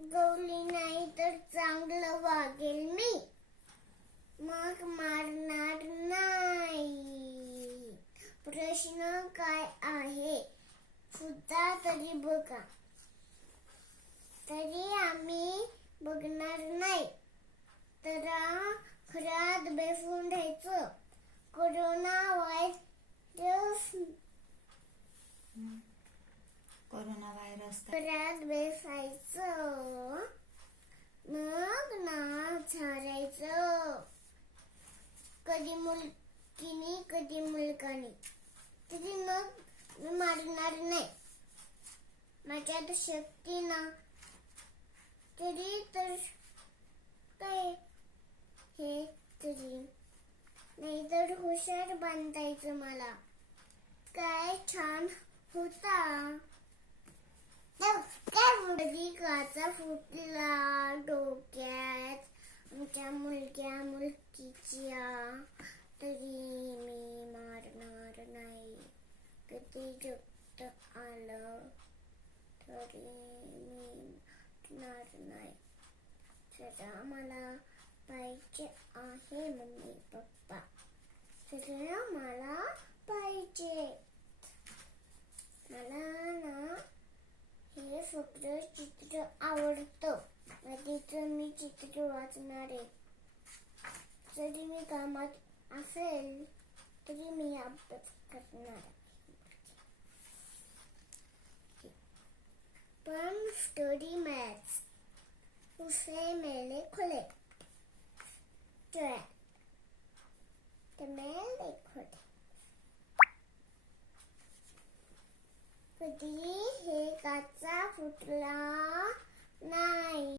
गवली नाही तर चांगलं वागेल मी, मग मारणार नाही. प्रश्न काय आहे सुद्धा तरी बघा, तरी आम्ही बघणार नाही. तर घरात बसून राहायचं. कोरोना व्हायरस घरात बसायचं, मग नाक झाडायचं. कधी मुलगीनी कधी मुलगानी, तरी मग मी मारणार नाही. माझ्यात शक्ती ना, तरी तर काय हे तरी नाही तर हुशार बांधायचं मला. काय छान होता. कधी काचा फुटला डोक्यात आमच्या मुलग्या मुलगीच्या, तरी मी मारणार नाही. कधी रक्त आलं तरी मी मारणार नाही. जरा मला पाहिजे आहे मम्मी पप्पा, जरा मला पाहिजे. मला ना हे सगळं चित्र आवडतं. आधीचं मी चित्र वाचणार आहे. जरी मी कामात असेल तरी मी अभ्यास करणार. पण स्टडी मॅथ्स. उसे